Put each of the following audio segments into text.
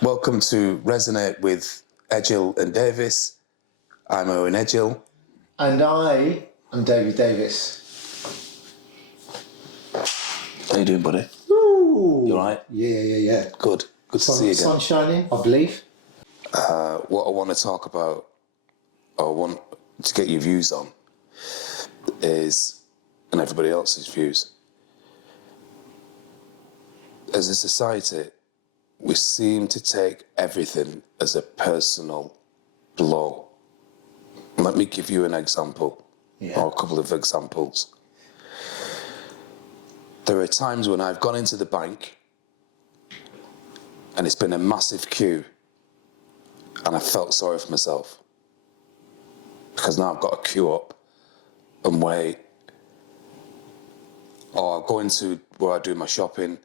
Welcome to Resonate with Edgehill and Davis. I'm Owen Edgehill. And I am David Davis. How you doing, buddy? Ooh. You alright? Yeah. Good to see you again. Sun shining, I believe. What I want to talk about, or want to get your views on, is, and everybody else's views. As a society, we seem to take everything as a personal blow. Let me give you an example, or a couple of examples. There are times when I've gone into the bank and it's been a massive queue and I felt sorry for myself because now I've got to queue up and wait. Or I'll go into where I do my shopping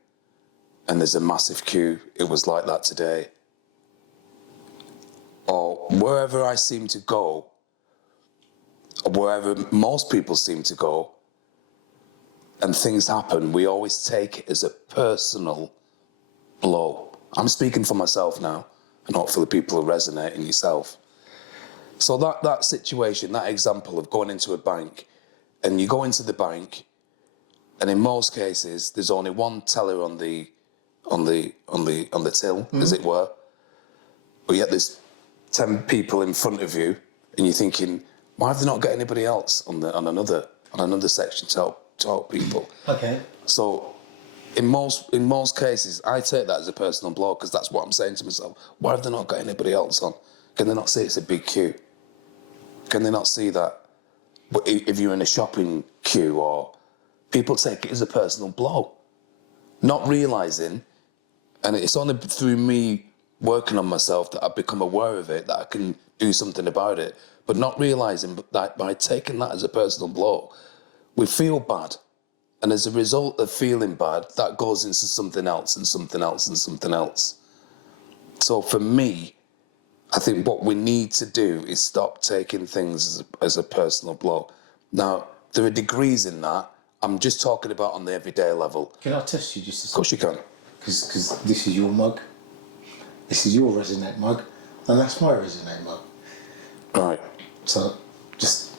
and there's a massive queue. It was like that today. Or wherever I seem to go, or wherever most people seem to go, and things happen, we always take it as a personal blow. I'm speaking for myself now, and hopefully people will resonate in yourself. So that situation, that example of going into a bank, and you go into the bank, and in most cases, there's only one teller on the till, as it were. But yet there's 10 people in front of you, and you're thinking, why have they not got anybody else on another section to help people? Okay. So in most cases, I take that as a personal blow because that's what I'm saying to myself. Why have they not got anybody else on? Can they not see it's a big queue? Can they not see that? But if you're in a shopping queue, or people take it as a personal blow, not realising. And it's only through me working on myself that I've become aware of it, that I can do something about it. But not realising that by taking that as a personal blow, we feel bad. And as a result of feeling bad, that goes into something else and something else and something else. So for me, I think what we need to do is stop taking things as a personal blow. Now, there are degrees in that. I'm just talking about on the everyday level. Can I test you just a second? Of course you can. Because this is your mug, this is your Resonate mug, and that's my Resonate mug. Right. So, just.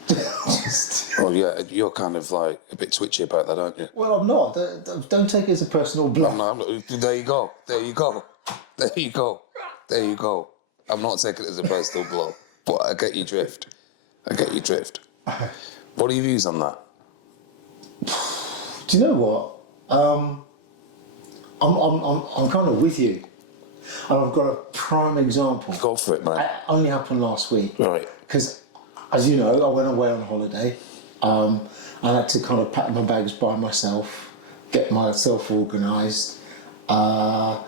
Oh yeah, you're kind of like a bit twitchy about that, aren't you? Well, I'm not. Don't take it as a personal blow. No, I'm not. There you go. I'm not taking it as a personal blow, but I get your drift. What are your views on that? Do you know what? I'm kind of with you, and I've got a prime example. Go for it, man. It only happened last week. Right. Because, as you know, I went away on holiday. I had to kind of pack my bags by myself, get myself organised, and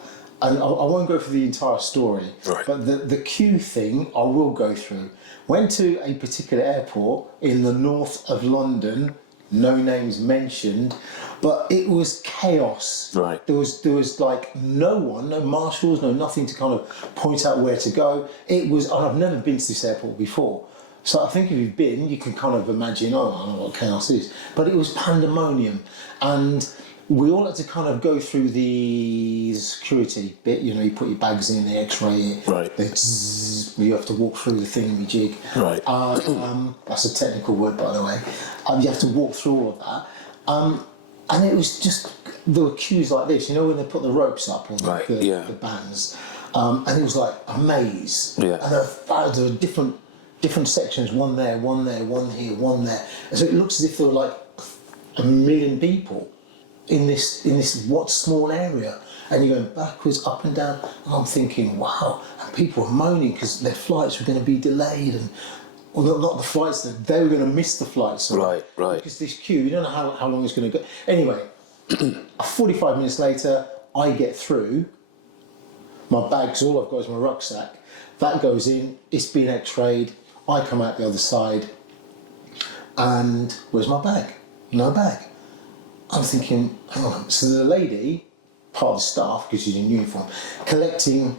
I won't go through the entire story. Right. But the queue thing, I will go through. Went to a particular airport in the north of London. No names mentioned, but it was chaos. Right. There was like no one, no marshals, no nothing to kind of point out where to go. It was, and I've never been to this airport before. So I think if you've been, you can kind of imagine, I don't know what chaos is. But it was pandemonium. And we all had to kind of go through the security bit, you know, you put your bags in, they x-ray it. Right. You have to walk through the thingamajig. Right. That's a technical word, by the way. You have to walk through all of that. And it was just, there were queues like this, you know, when they put the ropes up on the bands. And it was like a maze. Yeah. And there were different sections, one there, one here, one there. And so it looks as if there were like 1 million people in this what small area, and you're going backwards, up and down, and I'm thinking, wow, and people were moaning because their flights were going to be delayed, and well, not the flights, they were going to miss the flights. Right. Because this queue, you don't know how long it's going to go. Anyway, 45 minutes later, I get through, my bag's all I've got is my rucksack, that goes in, it's been x-rayed, I come out the other side, and where's my bag? no bag. I'm thinking, hang on. So there's a lady, part of the staff, because she's in uniform, collecting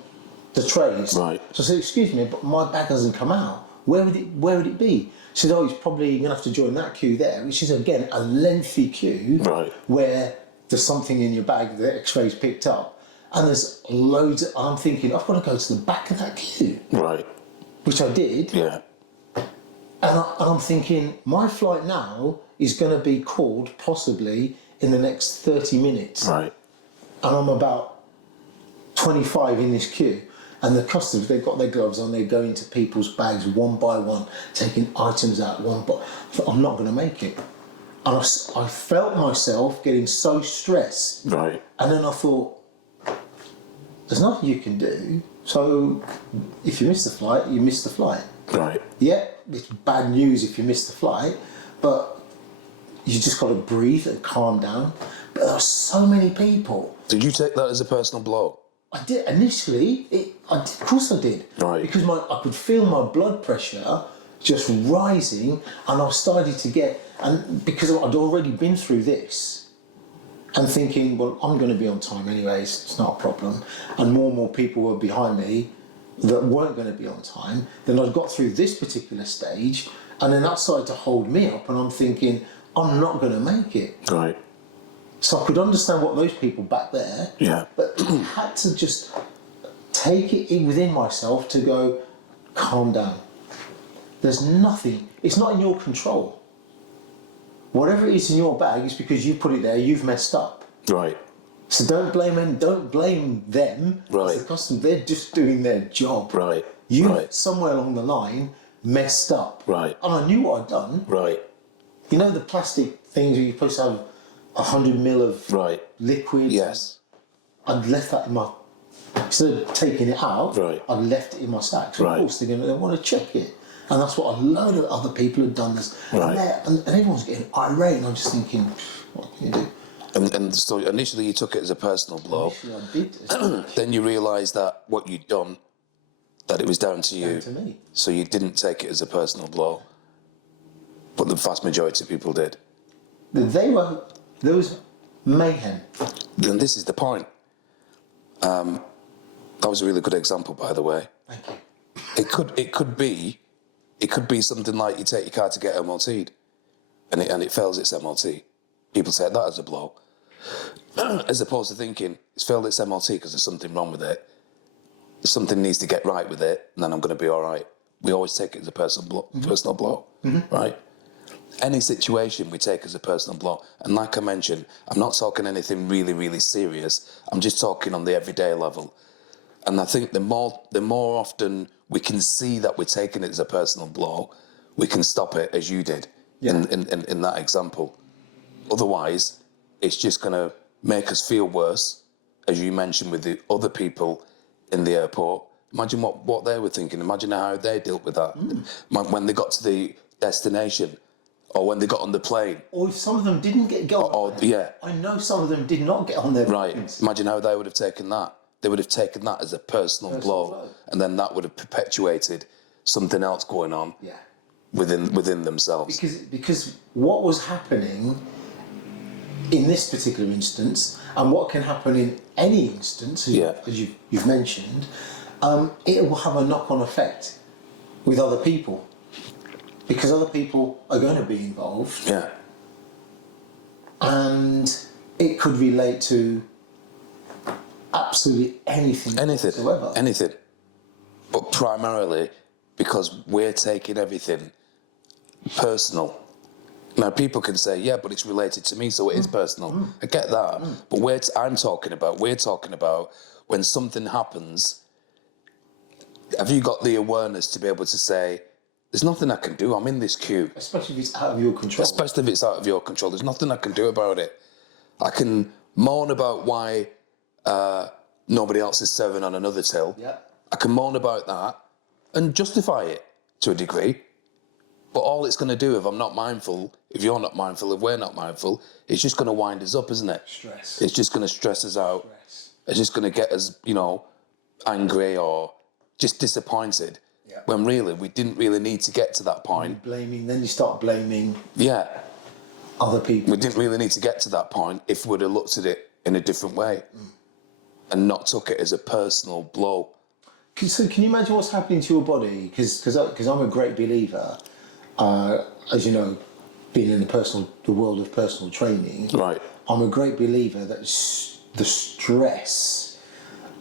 the trays. Right. So I said, excuse me, but my bag hasn't come out. Where would it be? She said, oh, he's probably going to have to join that queue there, which is, again, a lengthy queue. Right. Where there's something in your bag, the x-ray's picked up. And there's loads I'm thinking, I've got to go to the back of that queue. Right. Which I did. Yeah. And I'm thinking, my flight now is going to be called possibly in the next 30 minutes. Right. And I'm about 25 in this queue. And the customers, they've got their gloves on, they're going to people's bags one by one, taking items out one by one. I thought, I'm not going to make it. And I felt myself getting so stressed. Right. And then I thought, there's nothing you can do. So if you miss the flight, you miss the flight. Right. Yeah, it's bad news if you miss the flight, but you just got to breathe and calm down. But there are so many people. Did you take that as a personal blow? I did initially. Of course I did. Right. Because I could feel my blood pressure just rising, and I started to get, and because I'd already been through this, and thinking, well, I'm going to be on time anyways. It's not a problem. And more people were behind me that weren't going to be on time. Then I got through this particular stage, and then that started to hold me up, and I'm thinking, I'm not going to make it. Right. So I could understand what those people back there, Yeah. but I had to just take it in within myself to go, calm down. There's nothing, it's not in your control. Whatever it is in your bag is because you put it there, you've messed up. Right. So don't blame them Right. as the customer, they're just doing their job. Right. You, Right. somewhere along the line, messed up. Right. And I knew what I'd done. Right. You know the plastic things where you're supposed to have 100 ml of Right. liquid? Yes. I'd left that in my, instead of taking it out, Right. I left it in my sack. So Right. of course they want to check it. And that's what a load of other people had done this. Right. And everyone's getting irate, and I'm just thinking, what can you do? And so initially you took it as a personal blow. Initially I did. Then you realised that what you'd done, that it was down to you. Down to me. So you didn't take it as a personal blow. But the vast majority of people did. There was mayhem. Then this is the point. That was a really good example, by the way. Thank you. It could be something like you take your car to get MOT'd and it fails its MOT. People take that as a blow. As opposed to thinking, it's failed its MOT because there's something wrong with it. Something needs to get right with it, and then I'm going to be all right. We always take it as a personal blow, right? Any situation we take as a personal blow. And like I mentioned, I'm not talking anything really, really serious. I'm just talking on the everyday level. And I think the more often we can see that we're taking it as a personal blow, we can stop it, as you did in that example. Otherwise, it's just going to make us feel worse, as you mentioned with the other people in the airport. Imagine what they were thinking. Imagine how they dealt with that. When they got to the destination, or when they got on the plane. Or if some of them didn't get on. Yeah. I know some of them did not get on their Right. planes. Imagine how they would have taken that. They would have taken that as a personal blow. And then that would have perpetuated something else going on within themselves. Because what was happening in this particular instance, and what can happen in any instance, as you've mentioned, it will have a knock-on effect with other people. Because other people are going to be involved. Yeah. And it could relate to absolutely anything whatsoever. Anything. But primarily because we're taking everything personal. Now, people can say, yeah, but it's related to me, so it is personal. I get that. But we're talking about when something happens, have you got the awareness to be able to say, there's nothing I can do, I'm in this queue. Especially if it's out of your control. Especially if it's out of your control. There's nothing I can do about it. I can moan about why nobody else is serving on another till. Yeah. I can moan about that and justify it to a degree. But all it's going to do, if I'm not mindful, if you're not mindful, if we're not mindful, it's just going to wind us up, isn't it? Stress. It's just going to stress us out. It's just going to get us, angry or just disappointed. Yeah. When really, we didn't really need to get to that point. Then you start blaming. Yeah. other people. We didn't really need to get to that point if we'd have looked at it in a different way and not took it as a personal blow. So can you imagine what's happening to your body? Because I'm a great believer, as you know, being in the world of personal training. Right. I'm a great believer that the stress,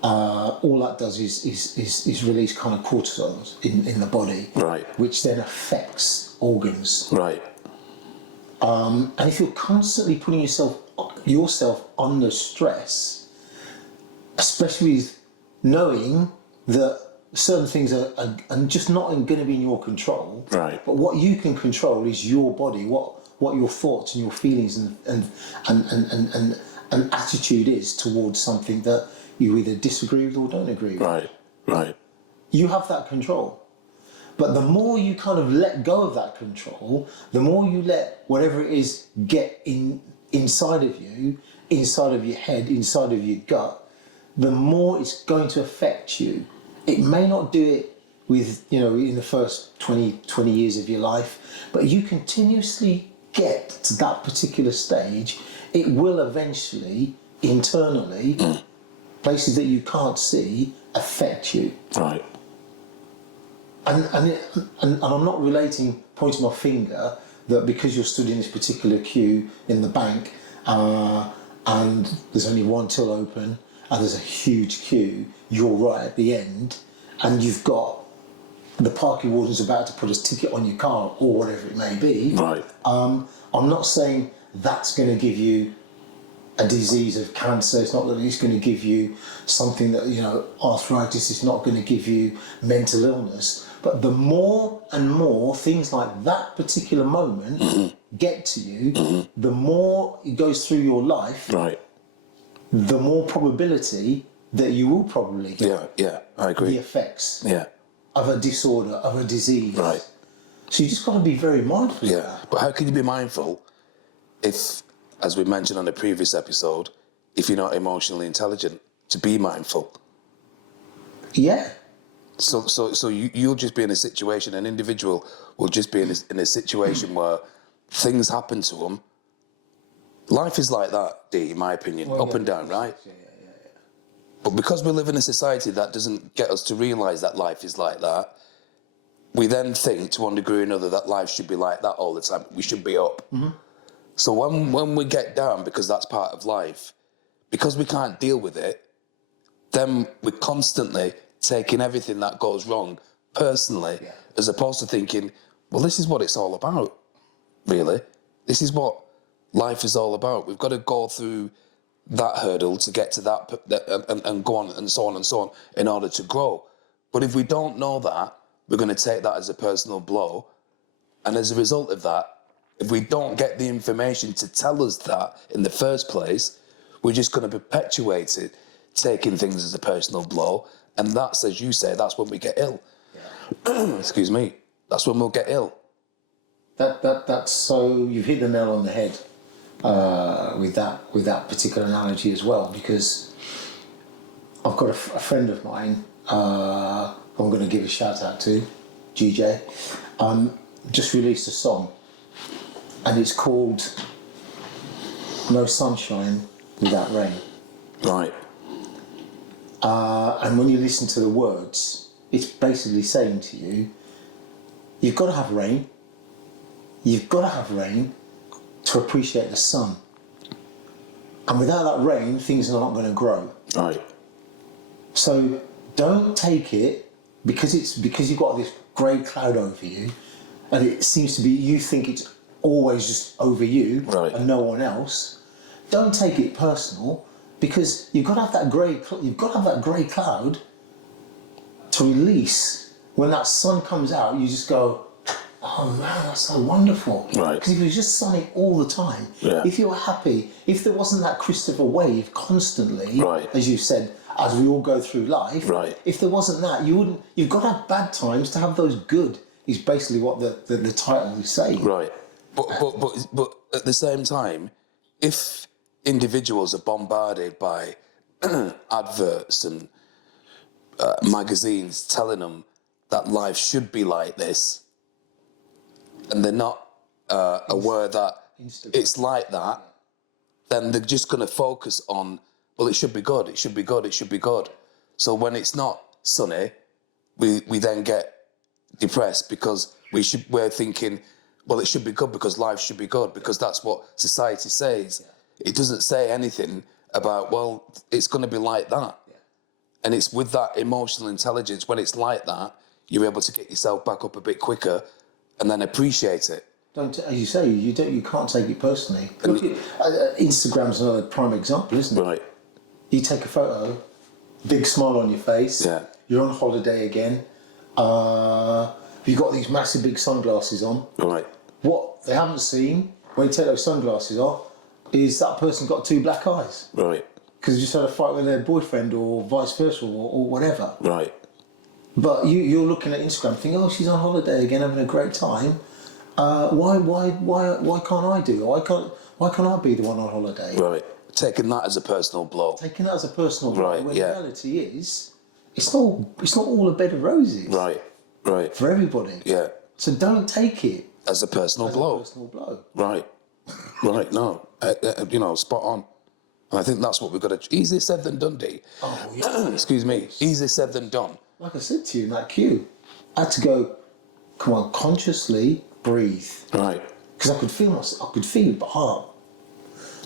all that does is release kind of cortisol in the body, Right. which then affects organs. Right. And if you're constantly putting yourself under stress, especially knowing that certain things are just not going to be in your control. Right. But what you can control is your body, what your thoughts and your feelings and attitude is towards something that you either disagree with or don't agree with. Right. Right. You have that control. But the more you kind of let go of that control, the more you let whatever it is get inside of you, inside of your head, inside of your gut, the more it's going to affect you. It may not do it in the first 20 years of your life, but you continuously get to that particular stage, it will eventually, internally, places that you can't see, affect you. Right. And I'm not pointing my finger that because you're stood in this particular queue in the bank and there's only one till open and there's a huge queue, you're right at the end and you've got the parking warden's about to put a ticket on your car or whatever it may be. Right. I'm not saying that's going to give you a disease of cancer. It's not that it's going to give you something that, arthritis. It's not going to give you mental illness. But the more and more things like that particular moment get to you, the more it goes through your life, Right. the more probability that you will probably get Yeah, I agree. the effects Yeah. of a disorder, of a disease. Right. So you just got to be very mindful of Yeah. that. But how can you be mindful if, as we mentioned on the previous episode, if you're not emotionally intelligent, to be mindful? Yeah. So you'll just be in a situation, an individual will just be in a situation where things happen to them. Life is like that, D, in my opinion, up and down, right? Yeah. But because we live in a society that doesn't get us to realise that life is like that, we then think, to one degree or another, that life should be like that all the time. We should be up. Mm-hmm. So when we get down, because that's part of life, because we can't deal with it, then we're constantly taking everything that goes wrong personally, as opposed to thinking, well, this is what it's all about, really. This is what life is all about. We've got to go through that hurdle to get to that and go on and so on in order to grow. But if we don't know that, we're going to take that as a personal blow. And as a result of that, if we don't get the information to tell us that in the first place, we're just going to perpetuate it, taking things as a personal blow. And that's, as you say, that's when we get ill. Yeah. Excuse me. That's when we'll get ill. That's so you've hit the nail on the head with that particular analogy as well, because I've got a friend of mine I'm going to give a shout out to, GJ, just released a song and it's called No Sunshine Without Rain. Right. And when you listen to the words, it's basically saying to you, you've got to have rain. You've got to have rain to appreciate the sun. And without that rain, things are not going to grow. Right. So don't take it because you've got this grey cloud over you, and it seems to be, you think it's always just over you and no one else. Don't take it personal, because you've got to have that grey cloud to release. When that sun comes out, you just go, oh man, that's so wonderful. Right. Because if it was just sunny all the time, if you were happy, if there wasn't that Christopher wave constantly, as you said, as we all go through life, if there wasn't that, you've got to have bad times to have those good, is basically what the title is saying. Right. But at the same time, if individuals are bombarded by adverts and magazines telling them that life should be like this, and they're not aware that Instagram. it's like that, then they're just going to focus on, well, it should be good, it should be good, it should be good. So when it's not sunny, we then get depressed because we're thinking, well, it should be good because life should be good, because that's what society says. It doesn't say anything about, well, it's going to be like that. And it's with that emotional intelligence, when it's like that, you're able to get yourself back up a bit quicker and then appreciate it. As you say, you can't take it personally. Look at, Instagram's another prime example, isn't it? Right. You take a photo, big smile on your face. Yeah. You're on holiday again. You've got these massive big sunglasses on. Right. What they haven't seen when you take those sunglasses off is that person got 2 black eyes. Right. Because they just had a fight with their boyfriend or vice versa or whatever. Right. But you're looking at Instagram thinking, oh, she's on holiday again, having a great time. Why can't I do it? Why can't I be the one on holiday? Right. Taking that as a personal blow. Taking that as a personal blow, Right, when yeah. the reality is, it's not all a bed of roses. Right. Right. For everybody. Yeah. So don't take it As a personal blow. a personal blow. Right. Right. No. Spot on. And I think that's what we've got to... Easier said than done, D. Oh, yeah. Excuse me. Easier said than done. Like I said to you in that queue, I had to go, come on, consciously breathe. Right. Because I could feel it, but hard.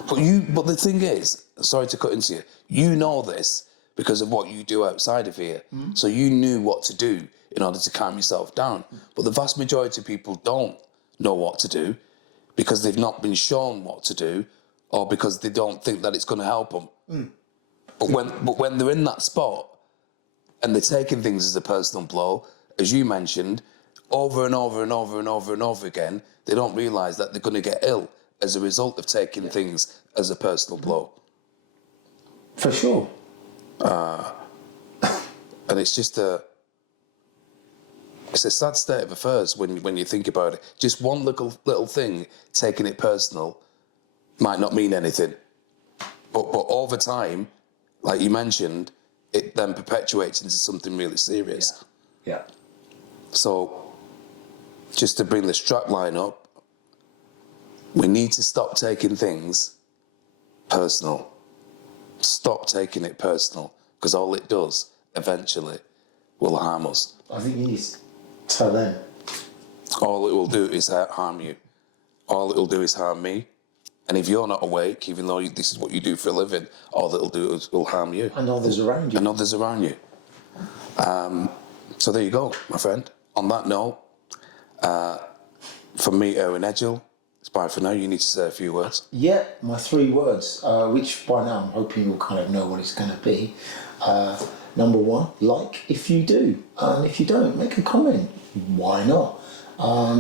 But the thing is, sorry to cut into you, you know this because of what you do outside of here. So you knew what to do in order to calm yourself down. But the vast majority of people don't know what to do because they've not been shown what to do, or because they don't think that it's going to help them. But when they're in that spot and they're taking things as a personal blow, as you mentioned, over and over and over and over and over again, they don't realise that they're going to get ill as a result of taking things as a personal blow. For sure. And it's just it's a sad state of affairs when you think about it. Just one little thing, taking it personal, might not mean anything. But over time, like you mentioned, it then perpetuates into something really serious. Yeah. So, just to bring the strap line up, we need to stop taking things personal. Stop taking it personal, because all it does, eventually, will harm us. I think you need to tell them. All it will do is harm you. All it will do is harm me. And if you're not awake, even though this is what you do for a living, all it'll do is will harm you. And others around you. And others around you. So there you go, my friend. On that note, from me, Erwin Edgehill, it's bye for now. You need to say a few words. Yeah, my 3 words, which by now I'm hoping you'll kind of know what it's going to be. Number 1, like if you do. And if you don't, make a comment. Why not?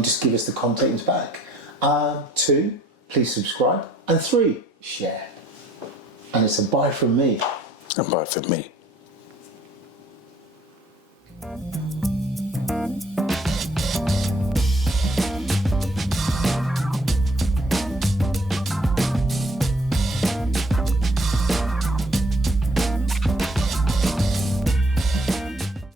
Just give us the contents back. 2, please subscribe. And 3, share. And it's a bye from me. And bye from me.